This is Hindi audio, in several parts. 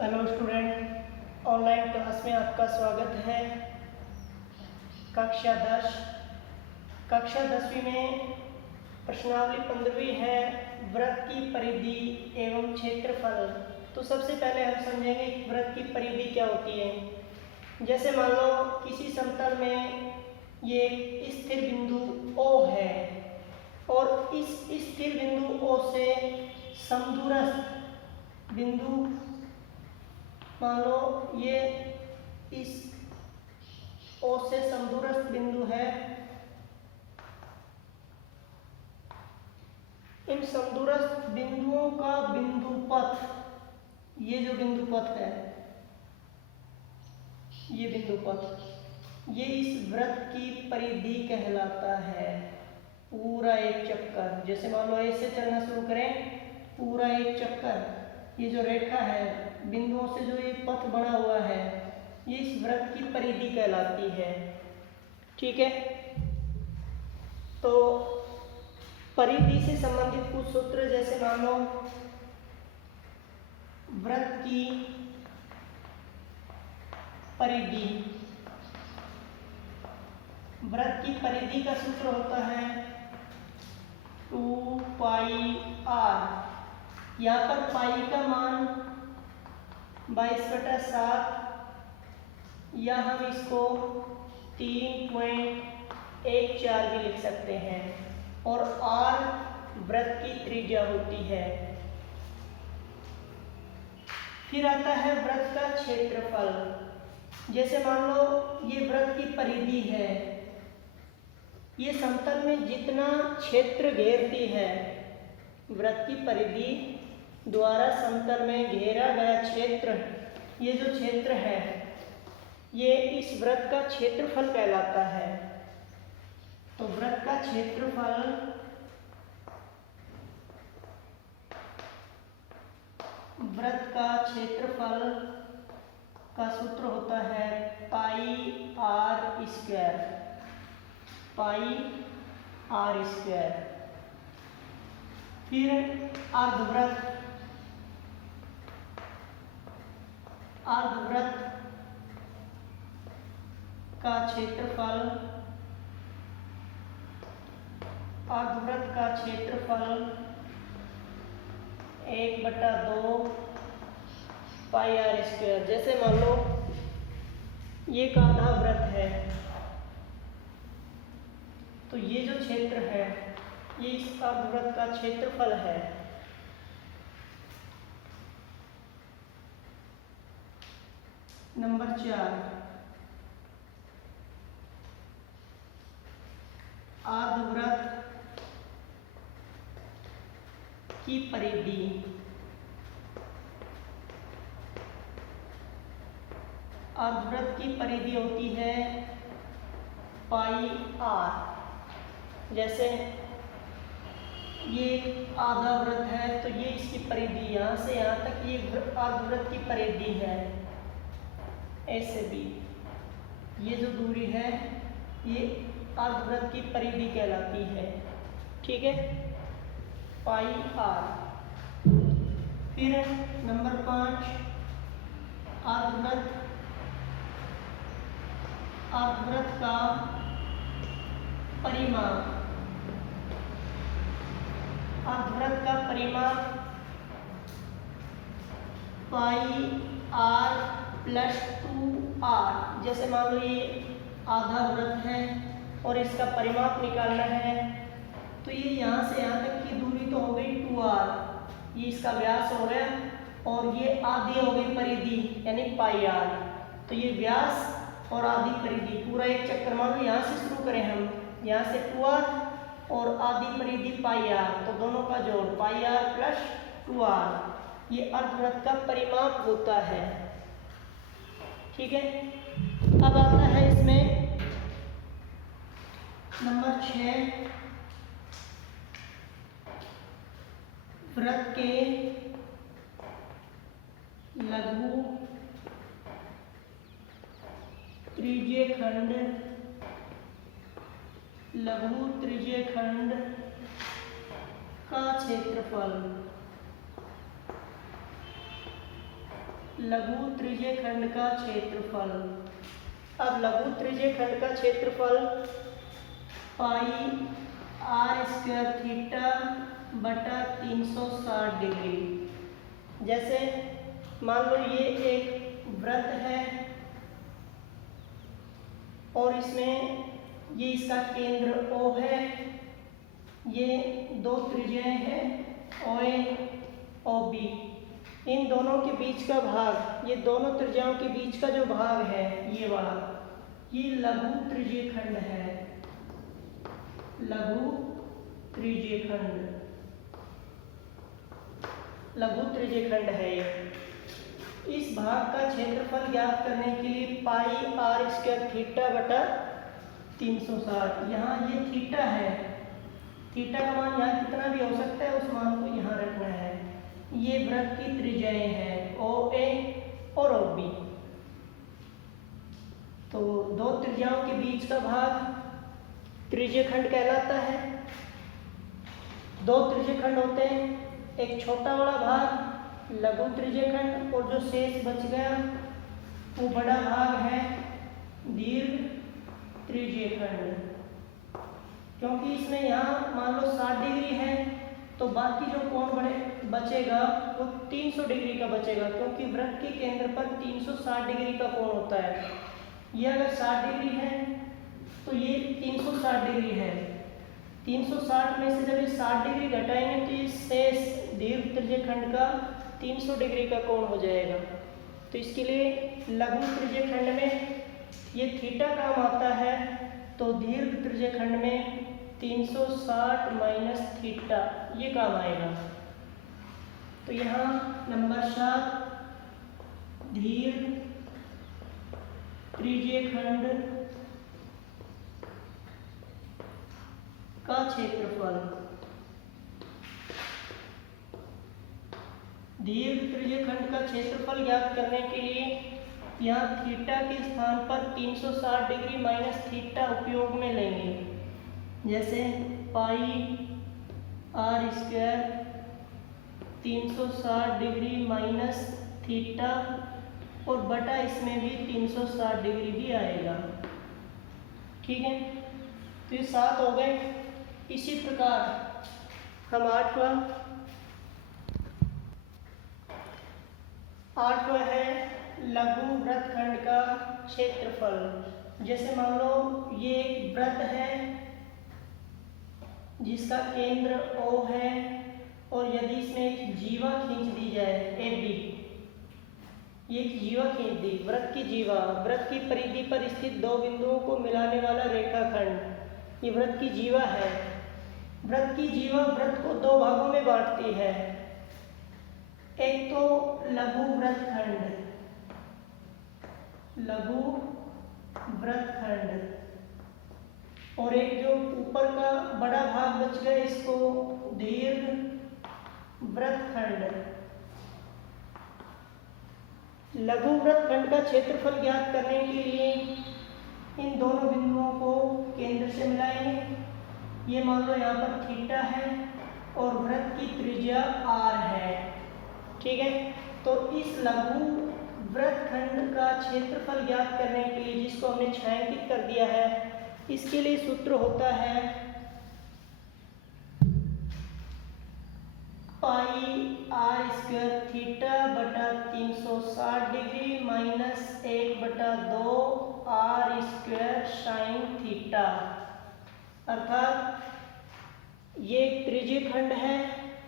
हेलो स्टूडेंट, ऑनलाइन क्लास में आपका स्वागत है। कक्षा 10 कक्षा 10वीं में प्रश्नावली 15वीं है, वृत्त की परिधि एवं क्षेत्रफल। तो सबसे पहले हम समझेंगे कि वृत्त की परिधि क्या होती है। जैसे मान लो किसी समतल में ये एक स्थिर बिंदु O है और इस स्थिर बिंदु O से समदूरस्थ बिंदु मान लो ये इस O से समदूरस्थ बिंदु है। इन समदूरस्थ बिंदुओं का बिंदु पथ, ये जो बिंदु पथ है, ये बिंदु पथ, ये इस वृत्त की परिधि कहलाता है। पूरा एक चक्कर, जैसे मान लो ऐसे चलना शुरू करें, पूरा एक चक्कर, ये जो रेखा है, बिंदुओं से जो ये पथ बना हुआ है, ये इस वृत्त की परिधि कहलाती है। ठीक है, तो परिधि से संबंधित कुछ सूत्र, जैसे मान लो वृत्त की परिधि, वृत्त की परिधि का सूत्र होता है 2πr। यहाँ पर पाई का मान 22/7, या हम इसको 3.14 भी लिख सकते हैं, और r वृत्त की त्रिज्या होती है। फिर आता है वृत्त का क्षेत्रफल। जैसे मान लो ये वृत्त की परिधि है, ये समतल में जितना क्षेत्र घेरती है, वृत्त की परिधि द्वारा समतल में घेरा गया क्षेत्र, ये जो क्षेत्र है, ये इस वृत्त का क्षेत्रफल कहलाता है। तो वृत्त का क्षेत्रफल का सूत्र होता है πr²। फिर अर्धवृत्त का क्षेत्रफल, 1/2 πr²। जैसे मान लो ये एक आधा वृत्त है, तो ये जो क्षेत्र है, ये इस अर्धवृत्त का क्षेत्रफल है। नंबर 4, अर्धवृत्त की परिधि। अर्धवृत्त की परिधि होती है πr। जैसे ये आधा वृत्त है, तो ये इसकी परिधि यहाँ से यहाँ तक, ये अर्धवृत्त की परिधि है। ऐसे भी ये जो दूरी है, ये अर्धवृत्त की परिधि कहलाती है। ठीक है, πr। फिर नंबर 5, अर्धवृत्त का परिमाप। अर्धवृत्त का परिमाप πr+2r। जैसे मान लो ये आधा वृत्त है और इसका परिमाप निकालना है, तो ये यहाँ से यहाँ तक की दूरी तो हो गई 2r, ये इसका व्यास हो गया, और ये आधी हो गई परिधि यानी πr। तो ये व्यास और आधी परिधि, पूरा एक चक्कर मान लो यहाँ से शुरू करें हम, यहाँ से 2r और आधी परिधि πr, तो दोनों का जोड़ πr+2r, ये अर्धवृत्त का परिमाप होता है। ठीक है, अब आता है इसमें नंबर 6, वृत्त के लघु त्रिज्यीय खंड का क्षेत्रफल। लघु त्रिज्य खंड का क्षेत्रफल। अब लघु त्रिज्य खंड का क्षेत्रफल पाई आर स्क्वायर थीटा बटा 360 डिग्री। जैसे मान लो ये एक वृत्त है और इसमें ये इसका केंद्र O है, ये दो त्रिज्याएं हैं OA OB, इन दोनों के बीच का भाग, ये दोनों त्रिज्याओं के बीच का जो भाग है ये वाला, ये लघु त्रिज्य खंड है। लघु त्रिज्य खंड, लघु त्रिज्य खंड है ये। इस भाग का क्षेत्रफल ज्ञात करने के लिए पाई आर स्क्वायर थीटा बटा 360, यहाँ ये थीटा है, थीटा का मान यहाँ कितना भी हो सकता है, उस मान को यहाँ रखना है। ये वृत्त की त्रिज्याएं हैं OA और OB, तो दो त्रिज्याओं के बीच का भाग त्रिज्य खंड कहलाता है। दो त्रिज्य खंड होते हैं, एक छोटा वाला भाग लघु त्रिज्य खंड और जो शेष बच गया वो बड़ा भाग है दीर्घ त्रिज्य खंड। क्योंकि इसमें यहाँ मान लो 60 डिग्री है तो बाकी जो कोण बचेगा वो 300 डिग्री का बचेगा, क्योंकि वृत्त के केंद्र पर 360 डिग्री का कोण होता है। ये अगर 60 डिग्री है तो ये 360 डिग्री है, 360 में से जब ये 60 डिग्री घटाएंगे तो ये शेष दीर्घ त्रिज्य खंड का 300 डिग्री का कोण हो जाएगा। तो इसके लिए लघु त्रिज्य खंड में ये थीटा काम आता है, तो दीर्घ त्रिज्य खंड में 360 माइनस थीटा ये काम आएगा। तो यहाँ नंबर 7 दीर्घ त्रिज्य खंड का क्षेत्रफल। दीर्घ त्रिज्य खंड का क्षेत्रफल ज्ञात करने के लिए यहाँ थीटा के स्थान पर 360 डिग्री माइनस थीटा उपयोग में लेंगे। जैसे pi R square 360 degree minus theta और बटा इसमें भी 360 डिग्री भी आएगा। ठीक है, तो ये 7 हो गए। इसी प्रकार हम आठवां है लघु वृत्तखंड का क्षेत्रफल। जैसे मान लो ये एक वृत्त है जिसका केंद्र O है और यदि इसमें एक जीवा खींच दी जाए AB, ये एक जीवा खींच दी, वृत्त की जीवा, वृत्त की परिधि पर स्थित दो बिंदुओं को मिलाने वाला रेखाखंड, ये वृत्त की जीवा है। वृत्त की जीवा वृत्त को दो भागों में बांटती है, एक तो लघु वृत्तखंड, लघु वृत्तखंड, और एक जो ऊपर का बड़ा भाग बच गया इसको दीर्घ वृत्तखंड। लघु वृत्तखंड का क्षेत्रफल ज्ञात करने के लिए इन दोनों बिंदुओं को केंद्र से मिलाएंगे। ये मान लो यहाँ पर थीटा है और वृत्त की त्रिज्या r है। ठीक है, तो इस लघु वृत्तखंड का क्षेत्रफल ज्ञात करने के लिए, जिसको हमने छायांकित कर दिया है, इसके लिए सूत्र होता है पाई आर स्क्वायर थीटा बटा 360 degree minus 1/2 r square sine theta. अर्थात ये एक त्रिज्य खंड है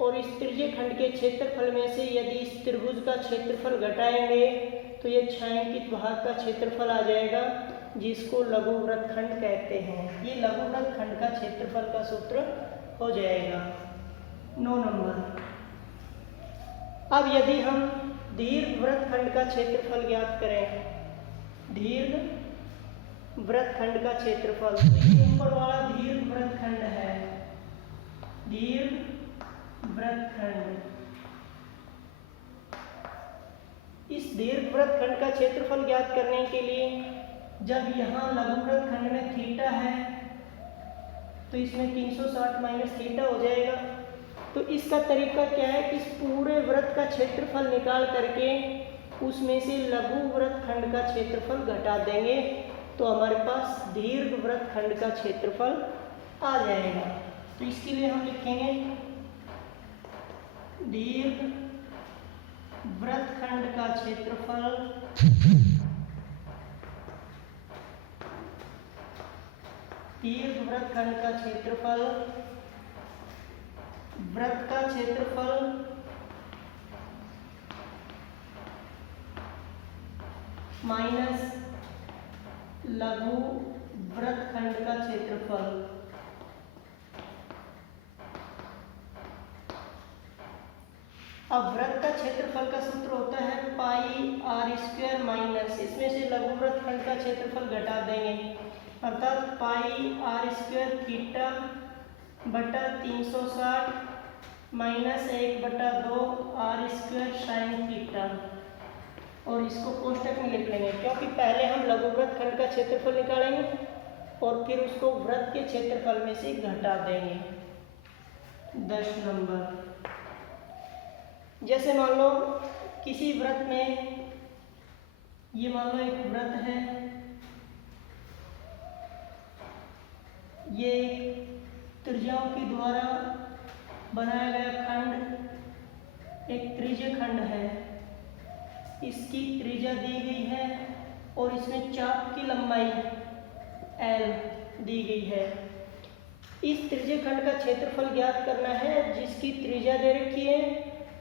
और इस त्रिज्य खंड के क्षेत्रफल में से यदि इस त्रिभुज का क्षेत्रफल घटाएंगे तो ये छायांकित भाग का क्षेत्रफल आ जाएगा, जिसको लघु वृत्तखंड कहते हैं। ये लघु वृत्तखंड का क्षेत्रफल का सूत्र हो जाएगा। 9 नंबर। अब यदि हम दीर्घ वृत्तखंड का क्षेत्रफल ज्ञात करें, दीर्घ वृत्तखंड का क्षेत्रफल, ऊपर वाला दीर्घ वृत्तखंड है, दीर्घ वृत्तखंड। इस दीर्घ वृत्तखंड का क्षेत्रफल ज्ञात करने के लिए जब यहाँ लघु वृत्तखंड में थीटा है तो इसमें 360 माइनस थीटा हो जाएगा। तो इसका तरीका क्या है कि इस पूरे वृत्त का क्षेत्रफल निकाल करके उसमें से लघु वृत्तखंड का क्षेत्रफल घटा देंगे तो हमारे पास दीर्घ वृत्तखंड का क्षेत्रफल आ जाएगा। तो इसके लिए हम लिखेंगे दीर्घ वृत्तखंड का क्षेत्रफल दीर्घ वृत्तखंड का क्षेत्रफल वृत्त का क्षेत्रफल माइनस लघु वृत्तखंड का क्षेत्रफल। अब वृत्त का क्षेत्रफल का सूत्र होता है पाई आर स्क्वायर माइनस, इसमें से लघु वृत्तखंड का क्षेत्रफल घटा देंगे अर्थात पाई आर स्क्वायर थीटा बटा 360 minus 1/2 r square sine theta, और इसको कोष्टक में लिख लेंगे क्योंकि पहले हम लघु वृत्तखंड का क्षेत्रफल निकालेंगे और फिर उसको वृत्त के क्षेत्रफल में से घटा देंगे। 10 नंबर, जैसे मान लो किसी वृत्त में, ये मान लो एक वृत्त है, ये त्रिज्याओं के द्वारा बनाया गया खंड एक त्रिज्य खंड है, इसकी त्रिज्या दी गई है और इसमें चाप की लंबाई L दी गई है। इस त्रिज्य खंड का क्षेत्रफल ज्ञात करना है जिसकी त्रिज्या दे रखी है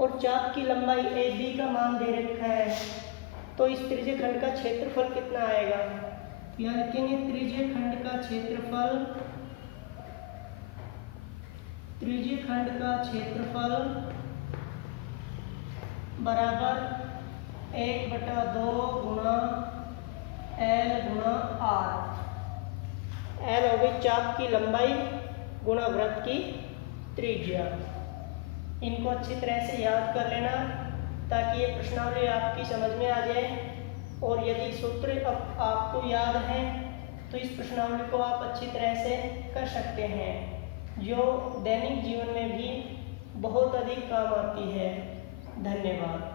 और चाप की लंबाई AB का मान दे रखा है। तो इस त्रिज्य खंड का क्षेत्रफल कितना आएगा, यहाँ लिखेंगे त्रिज्य खंड का क्षेत्रफल बराबर 1/2 गुणा L गुणा R। L हो गई चाप की लंबाई गुणा वृत्त की त्रिज्या। इनको अच्छी तरह से याद कर लेना ताकि ये प्रश्नावली आपकी समझ में आ जाए, और यदि सूत्र अब आपको याद है तो इस प्रश्नावली को आप अच्छी तरह से कर सकते हैं, जो दैनिक जीवन में भी बहुत अधिक काम आती है। धन्यवाद।